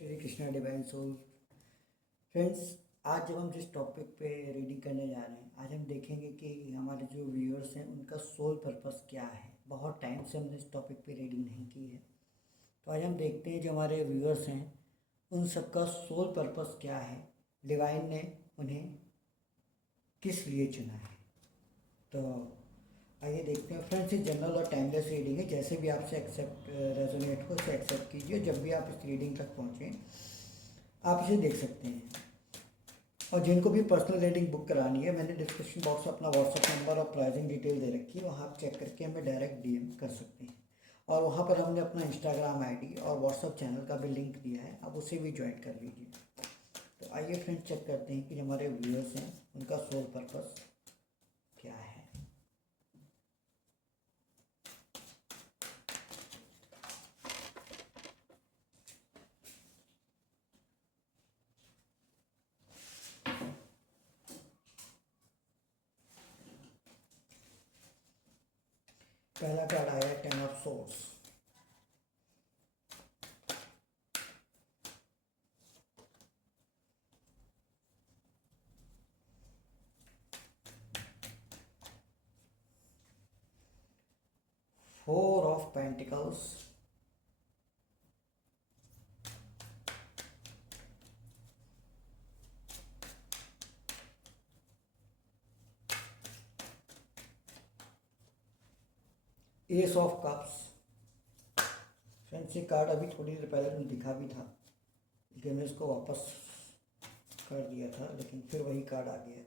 Shri Krishna divine soul. Friends, आज जब हम जिस टॉपिक पे रीडिंग करने जा रहे हैं, आज हम देखेंगे कि हमारे जो व्यूअर्स हैं उनका सोल पर्पस क्या है। बहुत टाइम से हमने इस टॉपिक पे रीडिंग नहीं की है, तो आज हम देखते हैं जो हमारे व्यूअर्स हैं उन सबका सोल पर्पस क्या है, डिवाइन ने उन्हें किस लिए चुना है। तो आइए देखते हैं। फ्रेंड्स, ये जनरल और टाइमलेस रीडिंग है, जैसे भी आपसे एक्सेप्ट रेजोनेट हो उसे एक्सेप्ट कीजिए। जब भी आप इस रीडिंग तक पहुँचें आप इसे देख सकते हैं। और जिनको भी पर्सनल रीडिंग बुक करानी है, मैंने डिस्क्रिप्शन बॉक्स में अपना व्हाट्सअप नंबर और प्राइसिंग डिटेल दे रखी है, वहाँ आप चेक करके हमें डायरेक्ट डीएम कर सकते हैं। और वहाँ पर हमने अपना इंस्टाग्राम आईडी और व्हाट्सअप चैनल का भी लिंक दिया है, आप उसे भी ज्वाइन कर लीजिए। तो आइए फ्रेंड्स, चेक करते हैं कि हमारे व्यूअर्स हैं उनका सोल पर्पस क्या है। पहला कार्ड आया 10 of source. Four of pentacles. S of cups. Friends, ये कार्ड अभी थोड़ी देर पहले मुझे दिखा भी था, लेकिन मैंने इसको वापस कर दिया था, लेकिन फिर वही कार्ड आ गया।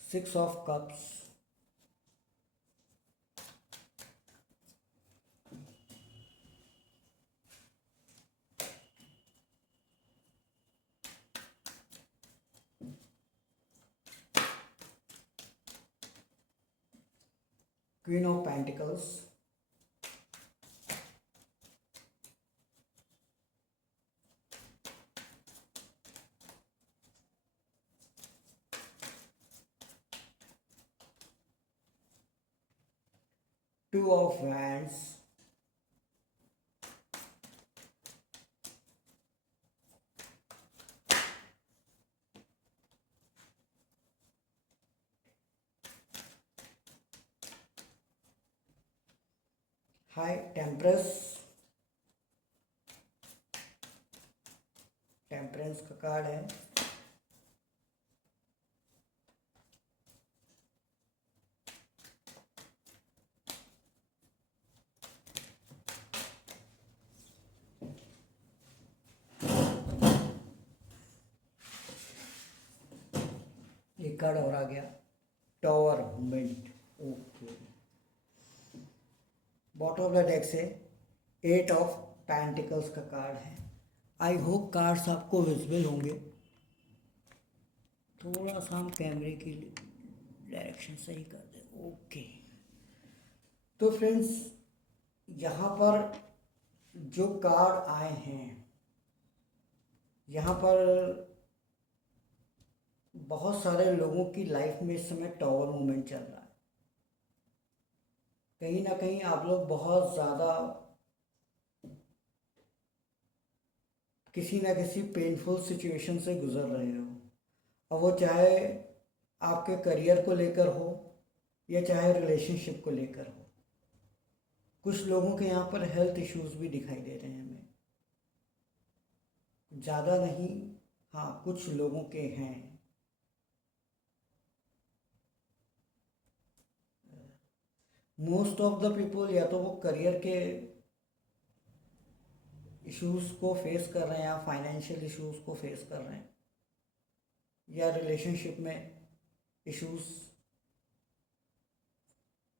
Six of cups. Queen of pentacles. Two of wands. High temperance. Temperance का कार्ड है। एक कार्ड और आ गया, tower movement. Okay, bottom of the deck से एट ऑफ पेंटिकल्स का कार्ड है। आई होप कार्ड्स आपको विजिबल होंगे। थोड़ा सा हम कैमरे की डायरेक्शन सही कर दें। ओके, तो फ्रेंड्स, यहाँ पर जो कार्ड आए हैं, यहाँ पर बहुत सारे लोगों की लाइफ में इस समय टॉवर मूवमेंट चल रहा है। कहीं ना कहीं आप लोग बहुत ज़्यादा किसी ना किसी पेनफुल सिचुएशन से गुजर रहे हो, और वो चाहे आपके करियर को लेकर हो या चाहे रिलेशनशिप को लेकर हो। कुछ लोगों के यहाँ पर हेल्थ इश्यूज भी दिखाई दे रहे हैं हमें, ज़्यादा नहीं, हाँ कुछ लोगों के हैं। मोस्ट ऑफ द पीपल या तो वो करियर के इश्यूज को फेस कर रहे हैं या फाइनेंशियल इश्यूज को फेस कर रहे हैं, या रिलेशनशिप में इश्यूज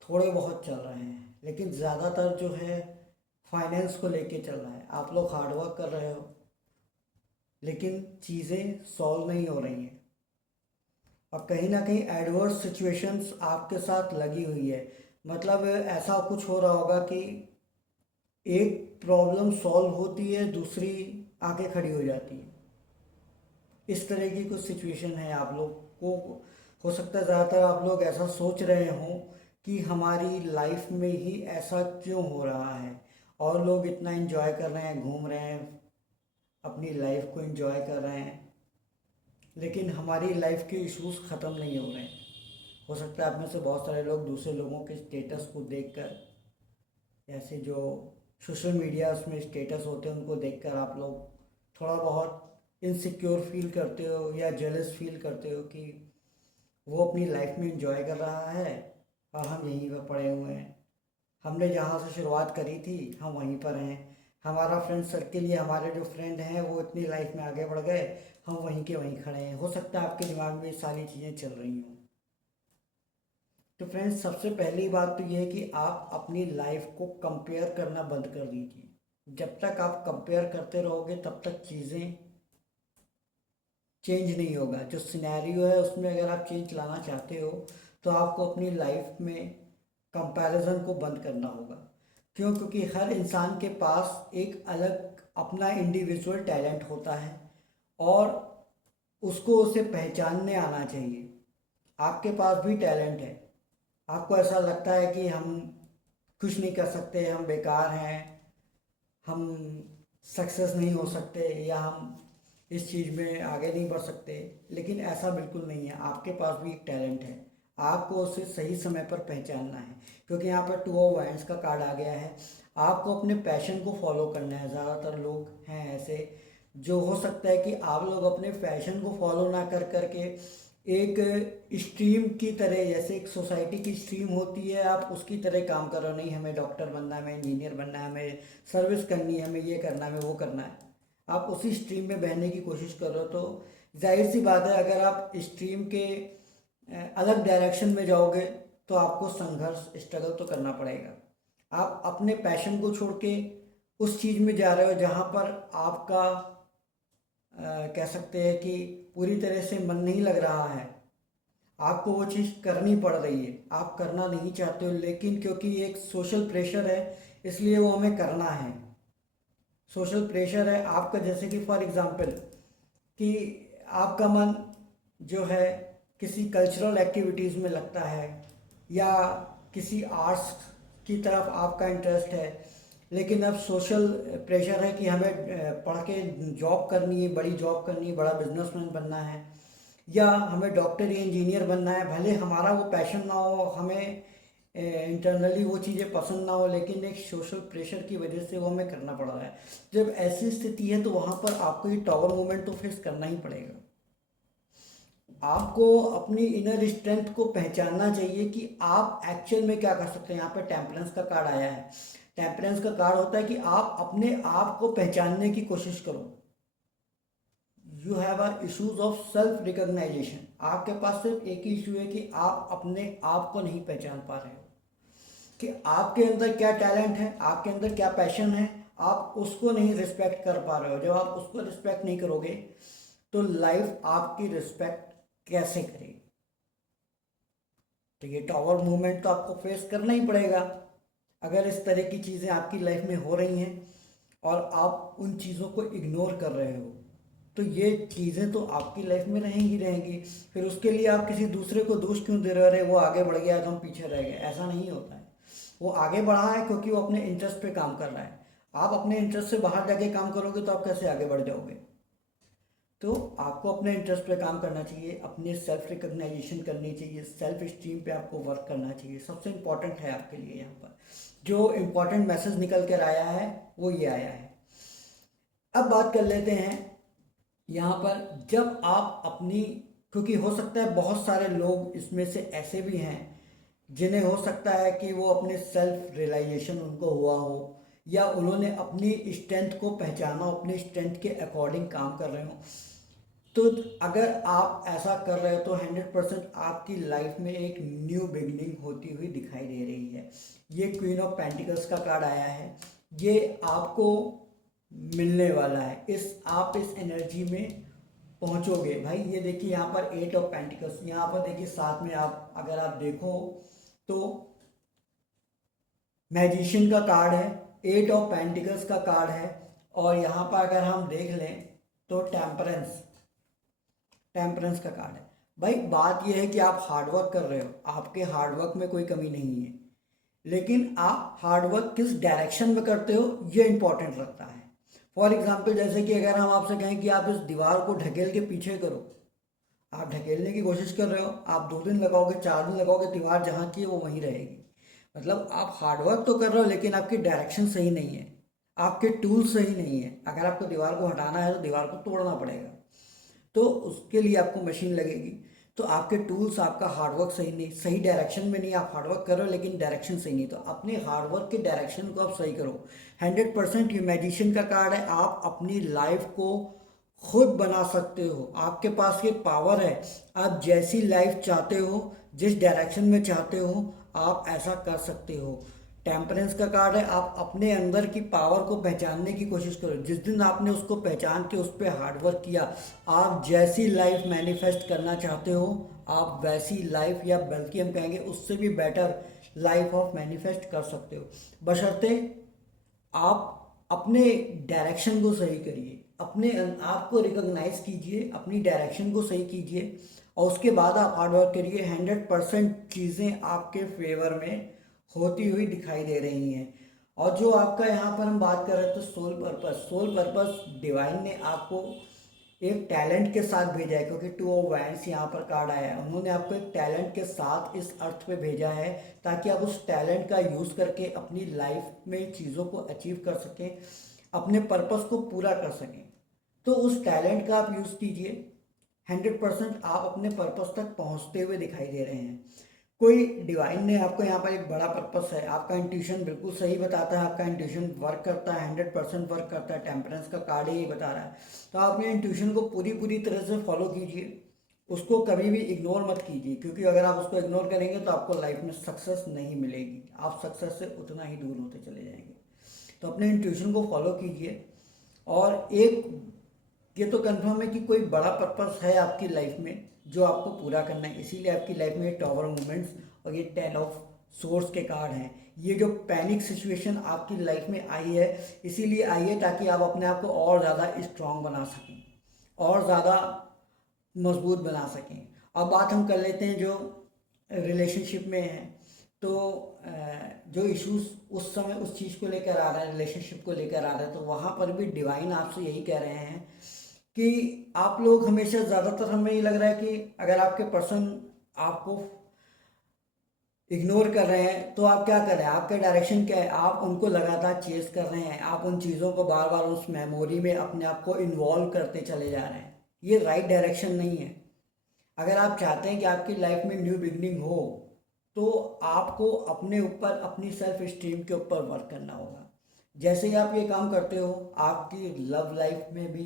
थोड़े बहुत चल रहे हैं, लेकिन ज़्यादातर जो है फाइनेंस को लेके चल रहा है। आप लोग हार्डवर्क कर रहे हो लेकिन चीज़ें सॉल्व नहीं हो रही हैं, और कहीं ना कहीं एडवर्स सिचुएशंस आपके साथ लगी हुई है। मतलब ऐसा कुछ हो रहा होगा कि एक प्रॉब्लम सॉल्व होती है, दूसरी आके खड़ी हो जाती है। इस तरह की कुछ सिचुएशन है आप लोग को। हो सकता है ज़्यादातर आप लोग ऐसा सोच रहे हों कि हमारी लाइफ में ही ऐसा क्यों हो रहा है, और लोग इतना एंजॉय कर रहे हैं, घूम रहे हैं, अपनी लाइफ को एंजॉय कर रहे हैं, लेकिन हमारी लाइफ के इश्यूज ख़त्म नहीं हो रहे हैं। हो सकता है आप में से बहुत सारे लोग दूसरे लोगों के स्टेटस को देखकर, जैसे जो सोशल मीडिया उसमें स्टेटस होते हैं उनको देखकर आप लोग थोड़ा बहुत इनसिक्योर फील करते हो या जेलस फील करते हो कि वो अपनी लाइफ में एंजॉय कर रहा है और हम यहीं पर पड़े हुए हैं। हमने जहाँ से शुरुआत करी थी हम वहीं पर हैं। हमारा फ्रेंड सर्किल या हमारे जो फ्रेंड हैं वो इतनी लाइफ में आगे बढ़ गए, हम वहीं के वहीं खड़े हैं। हो सकता है आपके दिमाग में ये सारी चीज़ें चल रही हों। तो फ्रेंड्स, सबसे पहली बात तो ये है कि आप अपनी लाइफ को कंपेयर करना बंद कर दीजिए। जब तक आप कंपेयर करते रहोगे तब तक चीज़ें चेंज नहीं होगा। जो सिनेरियो है उसमें अगर आप चेंज लाना चाहते हो तो आपको अपनी लाइफ में कंपैरिजन को बंद करना होगा। क्यों? क्योंकि हर इंसान के पास एक अलग अपना इंडिविजुअल टैलेंट होता है और उसको उसे पहचानने आना चाहिए। आपके पास भी टैलेंट है, आपको ऐसा लगता है कि हम कुछ नहीं कर सकते, हम बेकार हैं, हम सक्सेस नहीं हो सकते, या हम इस चीज़ में आगे नहीं बढ़ सकते, लेकिन ऐसा बिल्कुल नहीं है। आपके पास भी एक टैलेंट है, आपको उसे सही समय पर पहचानना है। क्योंकि यहाँ पर टू ऑफ वाइंड्स का कार्ड आ गया है। आपको अपने पैशन को फॉलो करना है। ज़्यादातर लोग हैं ऐसे जो, हो सकता है कि आप लोग अपने पैशन को फॉलो ना कर करके एक स्ट्रीम की तरह, जैसे एक सोसाइटी की स्ट्रीम होती है, आप उसकी तरह काम कर रहे हो। नहीं, हमें डॉक्टर बनना है, हमें इंजीनियर बनना है, हमें सर्विस करनी है, हमें ये करना है, हमें वो करना है। आप उसी स्ट्रीम में बहने की कोशिश कर रहे हो, तो जाहिर सी बात है अगर आप स्ट्रीम के अलग डायरेक्शन में जाओगे तो आपको संघर्ष, स्ट्रगल तो करना पड़ेगा। आप अपने पैशन को छोड़ के उस चीज़ में जा रहे हो जहाँ पर आपका कह सकते हैं कि पूरी तरह से मन नहीं लग रहा है। आपको वो चीज़ करनी पड़ रही है, आप करना नहीं चाहते हो, लेकिन क्योंकि एक सोशल प्रेशर है इसलिए वो हमें करना है। सोशल प्रेशर है आपका, जैसे कि फॉर एग्ज़ाम्पल कि आपका मन जो है किसी कल्चरल एक्टिविटीज़ में लगता है या किसी आर्ट्स की तरफ आपका इंटरेस्ट है, लेकिन अब सोशल प्रेशर है कि हमें पढ़ के जॉब करनी है, बड़ी जॉब करनी है, बड़ा बिजनेसमैन बनना है, या हमें डॉक्टर या इंजीनियर बनना है। भले हमारा वो पैशन ना हो, हमें इंटरनली वो चीज़ें पसंद ना हो, लेकिन एक सोशल प्रेशर की वजह से वो हमें करना पड़ रहा है। जब ऐसी स्थिति है तो वहाँ पर आपको ये टॉवर मूवमेंट तो फेस करना ही पड़ेगा। आपको अपनी इनर स्ट्रेंथ को पहचानना चाहिए कि आप एक्चुअल में क्या कर सकते हैं। यहाँ पे टेम्परेंस का कार्ड आया है। टेम्परेंस का कार्ड होता है कि आप अपने आप को पहचानने की कोशिश करो। You have a issues of self recognization. आपके पास सिर्फ एक ही इशू है कि आप अपने आप को नहीं पहचान पा रहे हो कि आपके अंदर क्या टैलेंट है, आपके अंदर क्या पैशन है। आप उसको नहीं रिस्पेक्ट कर पा रहे हो। जब आप उसको रिस्पेक्ट नहीं करोगे तो लाइफ आपकी रिस्पेक्ट कैसे करेगी? तो ये टॉवर मूवमेंट तो आपको फेस करना ही पड़ेगा। अगर इस तरह की चीज़ें आपकी लाइफ में हो रही हैं और आप उन चीज़ों को इग्नोर कर रहे हो तो ये चीज़ें तो आपकी लाइफ में रहेंगी रहेंगी। फिर उसके लिए आप किसी दूसरे को दोष क्यों दे रहे हो? वो आगे बढ़ गया तो हम पीछे रह गए। ऐसा नहीं होता है। वो आगे बढ़ा है क्योंकि वो अपने इंटरेस्ट पे काम कर रहा है। आप अपने इंटरेस्ट से बाहर जाके काम करोगे तो आप कैसे आगे बढ़ जाओगे? तो आपको अपने इंटरेस्ट पे काम करना चाहिए, अपने सेल्फ रिकग्नाइजेशन करनी चाहिए, सेल्फ स्टीम पे आपको वर्क करना चाहिए। सबसे इम्पॉर्टेंट है आपके लिए यहाँ पर जो इम्पॉर्टेंट मैसेज निकल कर आया है वो ये आया है। अब बात कर लेते हैं यहाँ पर, जब आप अपनी, क्योंकि हो सकता है बहुत सारे लोग इसमें से ऐसे भी हैं जिन्हें हो सकता है कि वो अपने सेल्फ रियलाइजेशन उनको हुआ हो या उन्होंने अपनी स्ट्रेंथ को पहचाना हो, अपनी स्ट्रेंथ के अकॉर्डिंग काम कर रहे हो। तो अगर आप ऐसा कर रहे हो तो 100% आपकी लाइफ में एक न्यू बिगनिंग होती हुई दिखाई दे रही है। ये क्वीन ऑफ पेंटिकल्स का कार्ड आया है। ये आपको मिलने वाला है। आप इस एनर्जी में पहुंचोगे भाई। ये देखिए यहाँ पर 8 ऑफ पेंटिकल्स, यहाँ पर देखिए साथ में आप अगर आप देखो तो मैजिशियन का कार्ड है, 8 ऑफ पेंटिकल्स का कार्ड है, और यहाँ पर अगर हम देख लें तो टेम्परेंस, टेम्परेंस का कार्ड है। भाई बात यह है कि आप हार्डवर्क कर रहे हो, आपके हार्डवर्क में कोई कमी नहीं है, लेकिन आप हार्डवर्क किस डायरेक्शन में करते हो ये इंपॉर्टेंट रखता है। फॉर एग्जाम्पल जैसे कि अगर हम आपसे कहें कि आप इस दीवार को ढकेल के पीछे करो, आप ढकेलने की कोशिश कर रहे हो, आप 2 दिन लगाओगे 4 दिन लगाओगे, दीवार जहाँ की है वो वहीं रहेगी। मतलब आप हार्डवर्क तो कर रहे हो लेकिन आपकी डायरेक्शन सही नहीं है, आपके टूल सही नहीं है। अगर आपको दीवार को हटाना है तो दीवार को तोड़ना पड़ेगा, तो उसके लिए आपको मशीन लगेगी। तो आपके टूल्स, आपका हार्डवर्क सही नहीं, सही डायरेक्शन में नहीं, आप हार्डवर्क कर रहे हो लेकिन डायरेक्शन सही नहीं। तो अपने हार्डवर्क के डायरेक्शन को आप सही करो। 100% ये मैजिशियन का कार्ड है, आप अपनी लाइफ को खुद बना सकते हो, आपके पास ये पावर है। आप जैसी लाइफ चाहते हो, जिस डायरेक्शन में चाहते हो, आप ऐसा कर सकते हो। टेम्परेंस का कार्ड है, आप अपने अंदर की पावर को पहचानने की कोशिश करो। जिस दिन आपने उसको पहचान के उस पर हार्डवर्क किया, आप जैसी लाइफ मैनिफेस्ट करना चाहते हो, आप वैसी लाइफ, या बल्कि हम कहेंगे उससे भी बेटर लाइफ ऑफ मैनिफेस्ट कर सकते हो, बशर्ते आप अपने डायरेक्शन को सही करिए, अपने आप को रिकॉग्नाइज कीजिए, अपनी डायरेक्शन को सही कीजिए, और उसके बाद आप हार्डवर्क करिए। 100% चीज़ें आपके फेवर में होती हुई दिखाई दे रही हैं। और जो आपका यहाँ पर हम बात कर रहे थे soul purpose, soul purpose divine ने आपको एक टैलेंट के साथ भेजा है, क्योंकि 2 ऑफ वैंड्स यहाँ पर कार्ड आया है। उन्होंने आपको एक टैलेंट के साथ इस अर्थ पे भेजा है, ताकि आप उस टैलेंट का यूज़ करके अपनी लाइफ में चीज़ों को अचीव कर सकें, अपने पर्पस को पूरा कर सकें। तो उस टैलेंट का आप यूज़ कीजिए। 100% आप अपने पर्पस तक पहुँचते हुए दिखाई दे रहे हैं। कोई डिवाइन ने आपको यहाँ पर एक बड़ा पर्पस है, आपका इंट्यूशन बिल्कुल सही बताता है, आपका इंट्यूशन वर्क करता है, 100% वर्क करता है। टेम्परेंस का कार्ड ही बता रहा है। तो आप अपने इंट्यूशन को पूरी पूरी तरह से फॉलो कीजिए, उसको कभी भी इग्नोर मत कीजिए, क्योंकि अगर आप उसको इग्नोर करेंगे तो आपको लाइफ में सक्सेस नहीं मिलेगी, आप सक्सेस से उतना ही दूर होते चले जाएंगे। तो अपने इंट्यूशन को फॉलो कीजिए। और एक ये तो कंफर्म है कि कोई बड़ा पर्पस है आपकी लाइफ में जो आपको पूरा करना है, इसीलिए आपकी लाइफ में टावर मूवमेंट्स और ये 10 ऑफ सोर्स के कार्ड हैं। ये जो पैनिक सिचुएशन आपकी लाइफ में आई है, इसीलिए आई है ताकि आप अपने आप को और ज़्यादा स्ट्रांग बना सकें, और ज़्यादा मजबूत बना सकें। अब बात हम कर लेते हैं जो रिलेशनशिप में है। तो जो इश्यूज उस समय उस चीज़ को लेकर आ रहा है, रिलेशनशिप को लेकर आ रहा है, तो वहाँ पर भी डिवाइन आपसे यही कह रहे हैं कि आप लोग हमेशा, ज़्यादातर हमें ये लग रहा है कि अगर आपके पर्सन आपको इग्नोर कर रहे हैं तो आप क्या कर रहे हैं, आपका डायरेक्शन क्या है, आप उनको लगातार चेस कर रहे हैं, आप उन चीज़ों को बार बार उस मेमोरी में अपने आप को इन्वॉल्व करते चले जा रहे हैं। ये राइट डायरेक्शन नहीं है। अगर आप चाहते हैं कि आपकी लाइफ में न्यू बिगनिंग हो, तो आपको अपने ऊपर, अपनी सेल्फ स्टीम के ऊपर वर्क करना होगा। जैसे ही आप ये काम करते हो, आपकी लव लाइफ में भी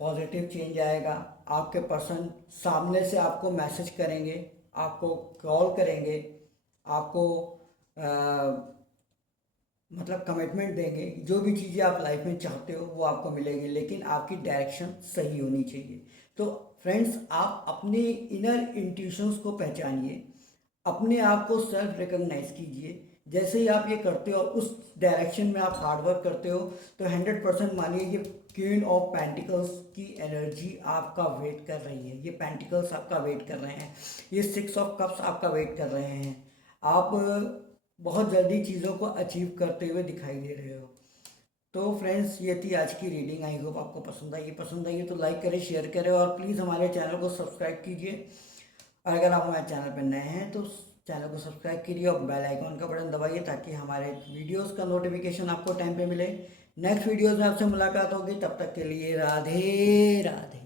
पॉजिटिव चेंज आएगा। आपके पर्सन सामने से आपको मैसेज करेंगे, आपको कॉल करेंगे, आपको मतलब कमिटमेंट देंगे। जो भी चीज़ें आप लाइफ में चाहते हो वो आपको मिलेगी, लेकिन आपकी डायरेक्शन सही होनी चाहिए। तो फ्रेंड्स, आप अपने इनर इंट्यूशंस को पहचानिए, अपने आप को सेल्फ रिकॉग्नाइज कीजिए। जैसे ही आप ये करते हो और उस डायरेक्शन में आप हार्डवर्क करते हो, तो 100% मानिए ये क्वीन ऑफ पेंटिकल्स की एनर्जी आपका वेट कर रही है, ये पेंटिकल्स आपका वेट कर रहे हैं, ये 6 ऑफ कप्स आपका वेट कर रहे हैं। आप बहुत जल्दी चीज़ों को अचीव करते हुए दिखाई दे रहे हो। तो फ्रेंड्स, ये थी आज की रीडिंग। आई होप आपको पसंद आई है तो लाइक करें, शेयर करें, और प्लीज़ हमारे चैनल को सब्सक्राइब कीजिए। और अगर आप हमारे चैनल पर नए हैं तो चैनल को सब्सक्राइब कीजिए और बेल आइकॉन का बटन दबाइए, ताकि हमारे वीडियोस का नोटिफिकेशन आपको टाइम पे मिले। नेक्स्ट वीडियोस में आपसे मुलाकात होगी, तब तक के लिए राधे राधे।